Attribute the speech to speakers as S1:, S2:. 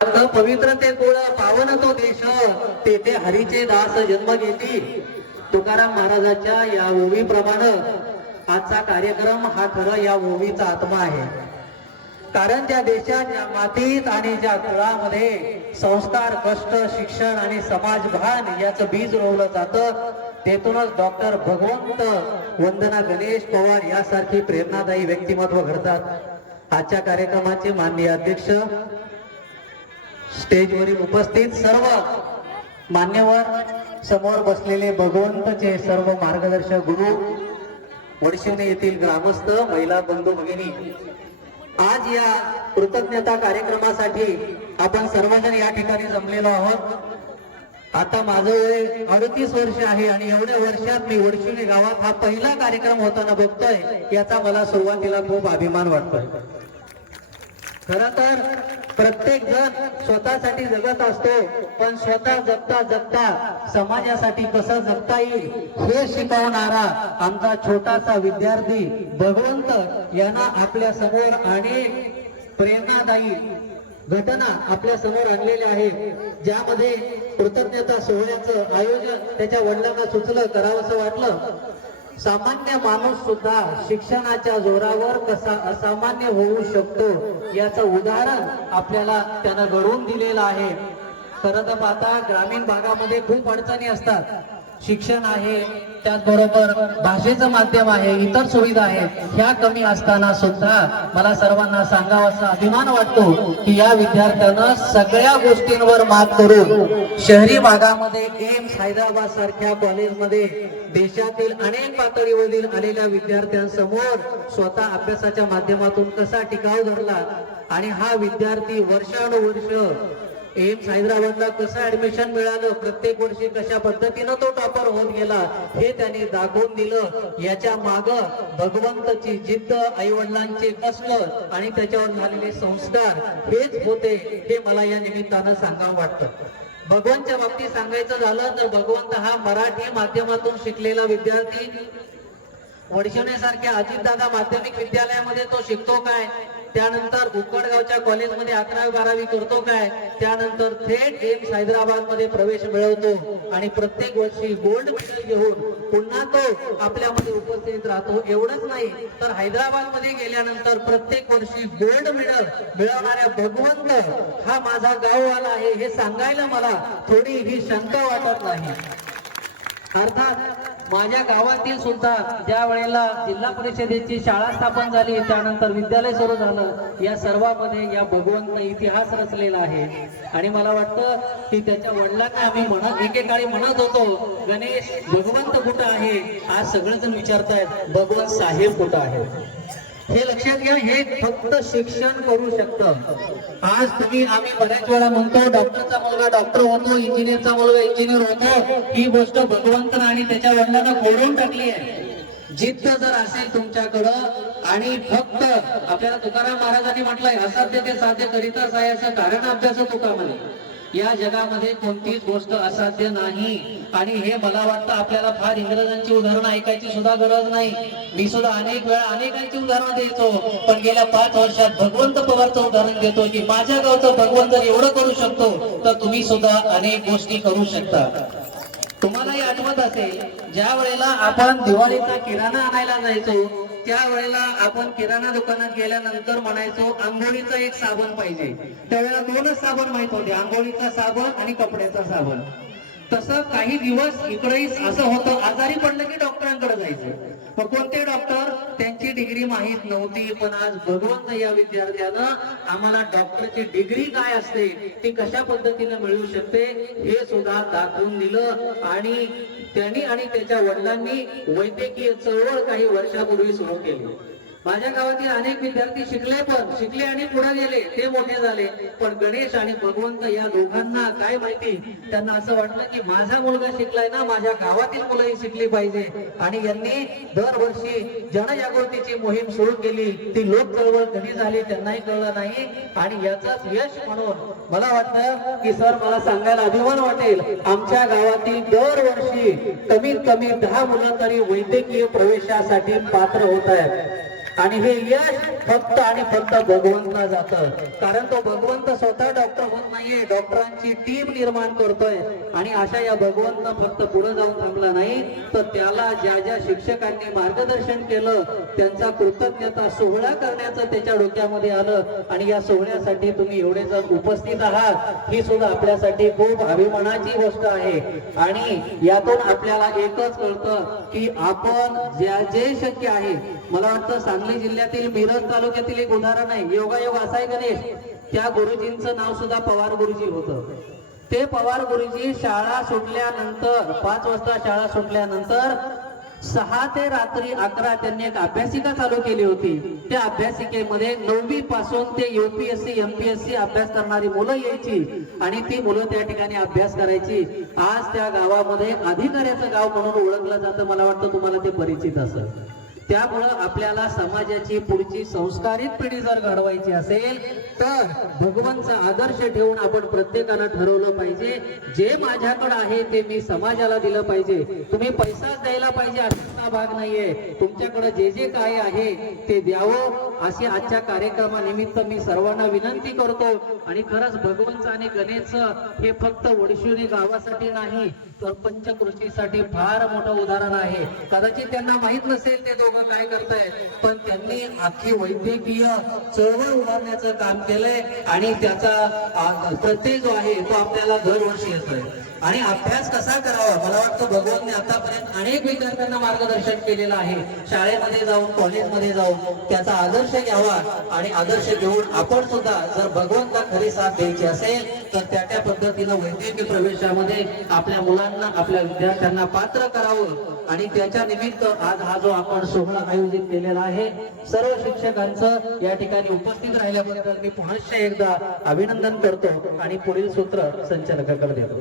S1: पवित्र ते कुळ पावन तो देश तेथे हरीचे दास जन्म घेती तुकाराम महाराजाच्या या ओवीप्रमाणे आजचा कार्यक्रम हा खरं या ओवीचा आत्मा आहे. कारण त्या देशात ज्या मातीत आणि ज्या कुळामध्ये संस्कार कष्ट शिक्षण आणि समाजभान याचं बीज रोवलं जातं तेथूनच डॉक्टर भगवंत वंदना गणेश पवार यासारखी प्रेरणादायी व्यक्तिमत्व घडतात. आजच्या कार्यक्रमाचे माननीय अध्यक्ष स्टेजवरील उपस्थित सर्व मान्यवर समोर बसलेले भगवंतचे सर्व मार्गदर्शक गुरु वडशिवणे येथील ग्रामस्थ महिला बंधू भगिनी आज या कृतज्ञता कार्यक्रमासाठी आपण सर्वजण या ठिकाणी जमलेलो आहोत. आता माझं वय अडतीस वर्ष आहे आणि एवढ्या वर्षात मी वडशिवणे गावात हा पहिला कार्यक्रम होताना बघतोय याचा मला सुरुवातीला खूप अभिमान वाटतोय. खर तर प्रत्येक जण स्वतःसाठी जगत असतो पण स्वतः जगता जगता समाजासाठी कसं जगता येईल हे शिकवणारा आमचा छोटासा विद्यार्थी भगवंत यांना आपल्यासमोर अनेक प्रेरणादायी घटना आपल्यासमोर आणलेल्या आहेत. ज्यामध्ये कृतज्ञता सोहळ्याचं आयोजन त्याच्या वडिलांना सुचलं करावंसं वाटलं. सामान्य माणूस सुद्धा शिक्षणाच्या जोरावर कसा असामान्य होऊ शकतो याचं उदाहरण आपल्याला त्यानं घडवून दिलेलं आहे. खरं तर पाहता ग्रामीण भागामध्ये खूप अडचणी असतात. शिक्षण आहे त्याचबरोबर भाषेचं माध्यम आहे इतर सुविधा आहेत ह्या कमी असताना सुद्धा मला सर्वांना सांगावाचा अभिमान वाटतो की या विद्यार्थ्यानं सगळ्या गोष्टींवर मात करून शहरी भागामध्ये एम्स हैदराबाद सारख्या कॉलेजमध्ये देशातील अनेक पातळीवरील आलेल्या विद्यार्थ्यांसमोर स्वतः अभ्यासाच्या माध्यमातून कसा टिकाव धरला आणि हा विद्यार्थी वर्षानुवर्ष एम्स हैदराबादला कसं ऍडमिशन मिळालं प्रत्येक वर्षी कशा पद्धतीनं तो टॉपर होत गेला हे त्याने दाखवून दिलं. याच्या माग भगवंताची जिद्द आई वडिलांचे कष्ट आणि त्याच्यावर झालेले संस्कार हेच होते हे मला या निमित्तानं सांगावं वाटतं. भगवानच्या बाबतीत सांगायचं झालं तर भगवंत हा मराठी माध्यमातून शिकलेला विद्यार्थी. वडशिवण्यासारख्या अजितदादा माध्यमिक विद्यालयामध्ये तो शिकतो काय? त्यानंतर उकडगावच्या कॉलेजमध्ये अकरावी बारावी करतो काय? त्यानंतर थेट एम्स हैदराबादमध्ये प्रवेश मिळवतो आणि प्रत्येक वर्षी गोल्ड मेडल घेऊन पुन्हा तो आपल्यामध्ये उपस्थित राहतो. एवढंच नाही तर हैदराबादमध्ये गेल्यानंतर प्रत्येक वर्षी गोल्ड मेडल मिळवणाऱ्या भगवंत हा माझा गाववाला आहे हे सांगायला मला थोडी ही शंका वाटत नाही. अर्थात माझ्या गावातील सुद्धा ज्या वेळेला जिल्हा परिषदेची शाळा स्थापन झाली त्यानंतर विद्यालय सुरू झालं या सर्वांमध्ये या भगवंत इतिहास रचलेला आहे. आणि मला वाटतं की त्याच्या वडिलांना आम्ही म्हणत एकेकाळी म्हणत होतो गणेश भगवंत कुठं आहे? आज सगळेजण विचारतायत भगवंत साहेब कुठं आहे हे लक्षात घ्या हे फक्त शिक्षण करू शकतं. आज तुम्ही आम्ही बऱ्याच वेळा म्हणतो डॉक्टरचा मुलगा डॉक्टर होतो इंजिनियरचा मुलगा इंजिनियर होतो. ही गोष्ट भगवंतन आणि त्याच्या वडिलांना खोडून टाकली आहे. जिद्द जर असेल तुमच्याकडं आणि फक्त आपल्याला तुकाराम महाराजांनी म्हटलंय असाध्य ते साध्य करीतच आहे असं कारण अभ्यास तुका म्हणे? या जगामध्ये कोणतीच गोष्ट असाध्य नाही. आणि हे मला वाटतं आपल्याला फार इंग्रजांची उदाहरणं ऐकायची सुद्धा गरज नाही. मी सुद्धा अनेक वेळा अनेकांची उदाहरणं द्यायचो पण गेल्या पाच वर्षात भगवंत पवारचं उदाहरण देतो की माझ्या गावचं भगवंत जर एवढं करू शकतो तर तुम्ही सुद्धा अनेक गोष्टी करू शकता. तुम्हालाही आठवत असेल ज्या वेळेला आपण दिवाळीचा किराणा आणायला जायचो त्या वेळेला आपण किराणा दुकानात गेल्यानंतर म्हणायचो आंघोळीचा एक साबण पाहिजे. त्यावेळेला दोनच साबण माहीत होते आंघोळीचा साबण आणि कपड्याचा साबण. तसं काही दिवस इकडेही असं होतं. आजारी पडलं की डॉक्टरांकडे जायचं. मग कोणते डॉक्टर? त्यांची डिग्री माहीत नव्हती पण आज भगवंत या विद्यार्थ्यानं आम्हाला डॉक्टरची डिग्री काय असते ती कशा पद्धतीने मिळू शकते हे सुद्धा दाखवून दिलं. आणि त्यांनी आणि त्याच्या वडिलांनी वैद्यकीय चळवळ काही वर्षापूर्वी सुरू केली. माझ्या गावातील अनेक विद्यार्थी शिकले पण शिकले आणि पुढे गेले ते मोठे झाले. पण गणेश आणि भगवंत या दोघांना काय माहिती? त्यांना असं वाटलं की माझा मुलगा शिकलाय ना माझ्या गावातील मुलंही शिकली पाहिजे. आणि यांनी दरवर्षी जनजागृतीची मोहीम सुरू केली. ती लोक चळवळ कधी झाली त्यांनाही कळलं नाही. आणि याचाच यश म्हणून मला वाटतं की सर मला सांगायला अभिमान वाटेल. आमच्या गावातील दरवर्षी कमीत कमी दहा मुलं तरी वैद्यकीय प्रवेशासाठी पात्र होत आहेत. आणि हे यश फक्त आणि फक्त भगवंतला जातं. कारण तो भगवंत स्वतः डॉक्टर होत नाहीये. डॉक्टरांची टीम निर्माण करतोय. आणि अशा या भगवंत फक्त पुढे जाऊन थांबला नाही. तर त्याला ज्या ज्या शिक्षकांनी मार्गदर्शन केलं त्यांचा कृतज्ञता सोहळा करण्याचं त्याच्या डोक्यामध्ये आलं. आणि या सोहळ्यासाठी तुम्ही एवढे जण उपस्थित आहात ही सुद्धा आपल्यासाठी खूप अभिमानाची गोष्ट आहे. आणि यातून आपल्याला एकच कळतं की आपण ज्या जे शक्य आहे मला वाटतं सांगली जिल्ह्यातील मिरज तालुक्यातील एक उदाहरण आहे. योगायोग असा आहे गणेश. त्या गुरुजींचं नाव सुद्धा पवार गुरुजी होतं. ते पवार गुरुजी शाळा सुटल्यानंतर पाच वाजता शाळा सुटल्यानंतर सहा ते रात्री अकरा त्यांनी एक अभ्यासिका चालू केली होती. त्या अभ्यासिकेमध्ये नववी पासून ते युपीएससी एमपीएससी अभ्यास करणारी मुलं यायची आणि ती मुलं त्या ठिकाणी अभ्यास करायची. आज त्या गावामध्ये अधिकाऱ्याचं गाव म्हणून ओळखलं जातं. मला वाटतं तुम्हाला ते परिचित असं त्यामुळं आपल्याला समाजाची पुढची संस्कारित पिढी जर घडवायची असेल तर भगवानचा आदर्श ठेवून आपण प्रत्येकानं ठरवलं पाहिजे. जे माझ्याकडे आहे ते मी समाजाला दिलं पाहिजे. तुम्ही पैसाच द्यायला पाहिजे असा भाग नाहीये. तुमच्याकडे जे जे काय आहे ते द्यावं. अशी आजच्या कार्यक्रमानिमित्त मी सर्वांना विनंती करतो. आणि खरंच भगवंत आणि गणेश हे फक्त वडशिवरी गावासाठी नाही सरपंच कृषीसाठी फार मोठं उदाहरण आहे. कदाचित त्यांना माहीत नसेल ते दोघं काय करतायत पण त्यांनी अख्खी वैद्यकीय चळवळ उभारण्याचं काम केलंय आणि त्याचा प्रत्यय जो आहे तो आपल्याला दरवर्षी येतोय. आणि अभ्यास कसा करावा? मला वाटतं भगवानने आतापर्यंत अनेक विद्यार्थ्यांना मार्गदर्शन केलेलं आहे. शाळेमध्ये जाऊन कॉलेजमध्ये जाऊन त्याचा आदर्श घ्यावा आणि आदर्श घेऊन आपण सुद्धा जर भगवंतला खरी साथ द्यायची असेल तर त्या त्या पद्धतीनं वैद्यकीय प्रवेशामध्ये आपल्या मुला मुलांना आपल्या विद्यार्थ्यांना पात्र करावं. आणि त्याच्या निमित्त आज हा जो आपण सोहळा आयोजित केलेला आहे सर्व शिक्षकांचं या ठिकाणी उपस्थित राहिल्याबद्दल मी पुनश्च एकदा अभिनंदन करतो आणि पुढील सूत्र संचालकाकडे देतो.